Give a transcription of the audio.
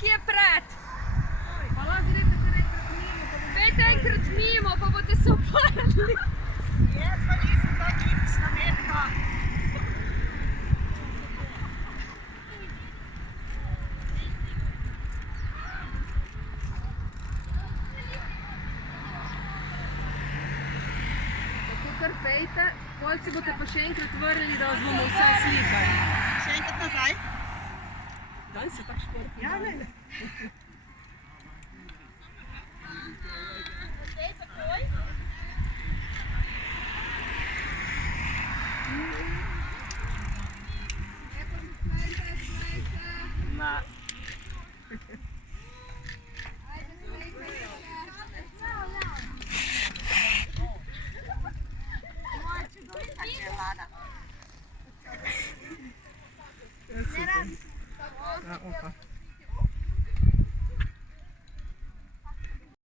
ki je pred. Pa lahko greste enkrat mimo, pa bomo... Pejte enkrat mimo, pa boste se oprli. Jaz pa nisem tak tipična metka. Tako kar pejte, potem si boste pa še enkrat vrnili, da vas bomo vse slikali. Še enkrat nazaj. Danes je tak šport. Ja, ne. Na. Moja čudovita čelada. Ja, super. Ja, opa.